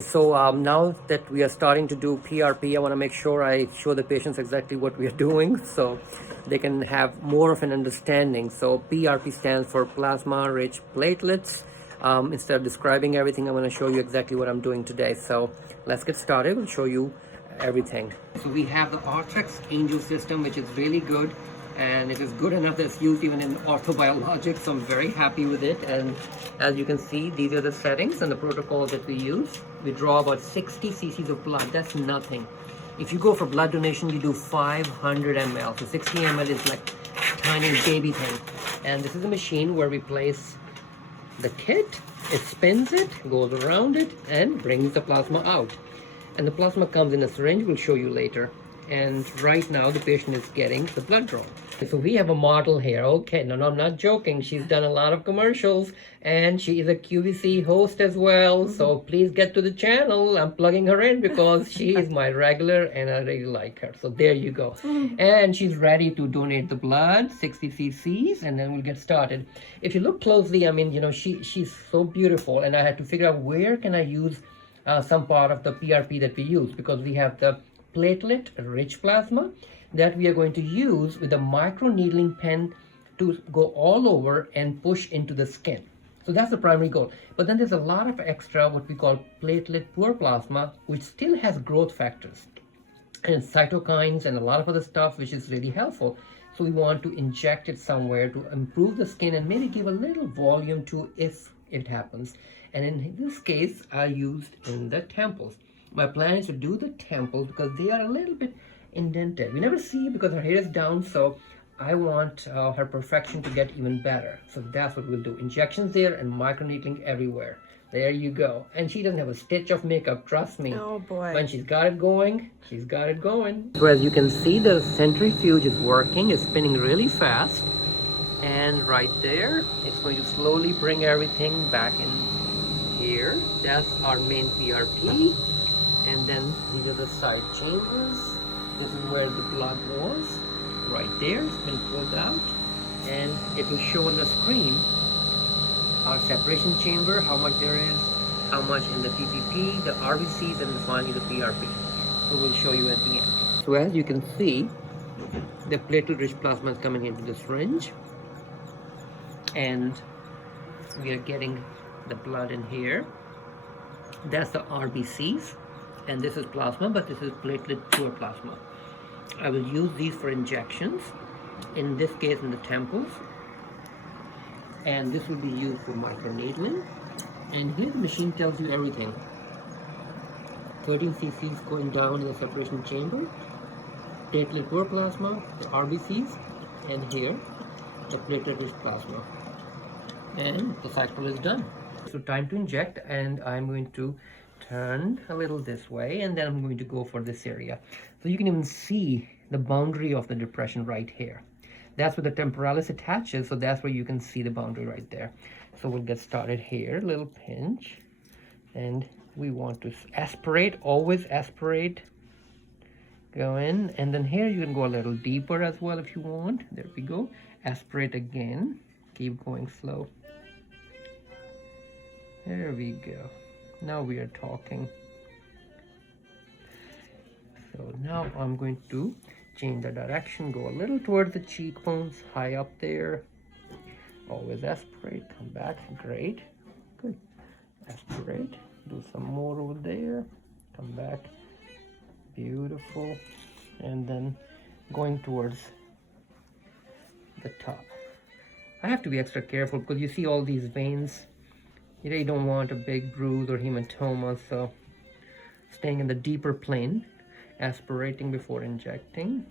So now that we are starting to do PRP, I want to make sure I show the patients exactly what we are doing so they can have more of an understanding. So PRP stands for plasma rich platelets. Instead of describing everything, I'm going to show you exactly what I'm doing today. So let's get started. We'll show you everything. So we have the Arthrex Angel system, which is really good, and it is good enough that it's used even in orthobiologics, so I'm very happy with it. And as you can see, these are the settings and the protocol that we use. We draw about 60 cc's of blood. That's nothing. If you go for blood donation, you do 500 ml. So 60 ml is like tiny baby thing. And this is a machine where we place the kit, it spins it, goes around it, and brings the plasma out. And the plasma comes in a syringe, we'll show you later. And right now the patient is getting the blood drawn. So we have a model here. Okay, no, I'm not joking. She's done a lot of commercials and she is a QVC host as well. So please get to the channel. I'm plugging her in because she is my regular and I really like her. So there you go. And she's ready to donate the blood, 60 cc's, and then we'll get started. If you look closely, I mean, you know, she's so beautiful, and I had to figure out where can I use some part of the PRP that we use, because we have the platelet rich plasma that we are going to use with a microneedling pen to go all over and push into the skin. So that's the primary goal. But then there's a lot of extra what we call platelet poor plasma, which still has growth factors and cytokines and a lot of other stuff, which is really helpful. So we want to inject it somewhere to improve the skin and maybe give a little volume to if it happens. And in this case, I used in the temples. My plan is to do the temples because they are a little bit indented. We never see because her hair is down, so I want her perfection to get even better. So that's what we'll do. Injections there and microneedling everywhere. There you go. And she doesn't have a stitch of makeup, trust me. Oh boy. When she's got it going, she's got it going. So as you can see, the centrifuge is working. It's spinning really fast. And right there, it's going to slowly bring everything back in here. That's our main PRP. And then these are the side chambers. This is where the blood was. Right there, it's been pulled out. And it will show on the screen our separation chamber, how much there is, how much in the PPP, the RBCs, and finally the PRP. So we'll show you at the end. So as you can see, the platelet-rich plasma is coming into the syringe. And we are getting the blood in here. That's the RBCs. And this is plasma, but this is platelet poor plasma. I will use these for injections, in this case in the temples, and this will be used for microneedling. And here the machine tells you everything. 13 cc's going down in the separation chamber, platelet poor plasma, the RBCs, and here the platelet rich plasma. And the cycle is done. So time to inject, and I'm going to turn a little this way, and then I'm going to go for this area. So you can even see the boundary of the depression right here. That's where the temporalis attaches, so that's where you can see the boundary right there. So we'll get started here, little pinch, and we want to aspirate, always aspirate, go in, and then here you can go a little deeper as well if you want. There we go. Aspirate again, keep going slow. There we go. Now we are talking. So now I'm going to change the direction, go a little towards the cheekbones, high up there. Always aspirate, come back, great, good. Aspirate, do some more over there, come back, beautiful. And then going towards the top. I have to be extra careful because you see all these veins. You really don't want a big bruise or hematoma, so staying in the deeper plane, aspirating before injecting.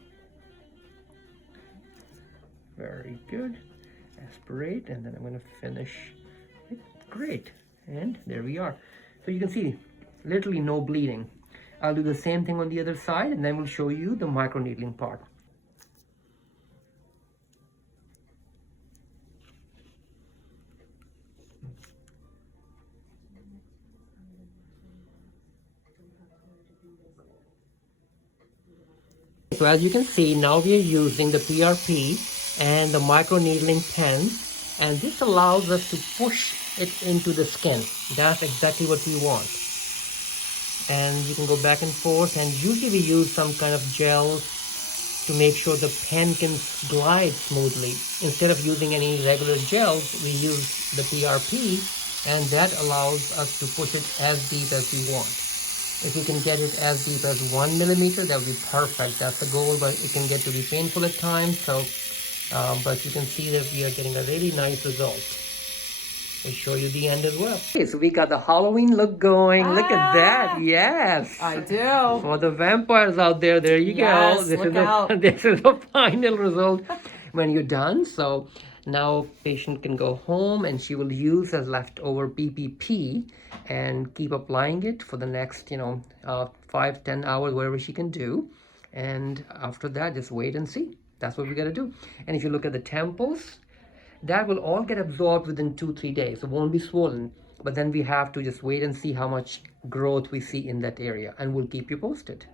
Very good. Aspirate, and then I'm going to finish it. Great. And there we are. So you can see, literally no bleeding. I'll do the same thing on the other side, and then we'll show you the microneedling part. So as you can see, now we are using the PRP and the microneedling pen, and this allows us to push it into the skin. That's exactly what we want. and you can go back and forth. And usually we use some kind of gel to make sure the pen can glide smoothly. Instead of using any regular gels, we use the PRP, and that allows us to push it as deep as we want. If we can get it as deep as 1 millimeter, that would be perfect. That's the goal, but it can get to be painful at times. So, but you can see that we are getting a really nice result. I'll show you the end as well. Okay, so we got the Halloween look going. Look at that. Yes. I do. For the vampires out there, there you go. This look is out. This is the final result when you're done. So now patient can go home and she will use as leftover PPP and keep applying it for the next, 5-10 hours, whatever she can do. And after that, just wait and see. That's what we got to do. And if you look at the temples, that will all get absorbed within 2-3 days. It won't be swollen, but then we have to just wait and see how much growth we see in that area, and we'll keep you posted.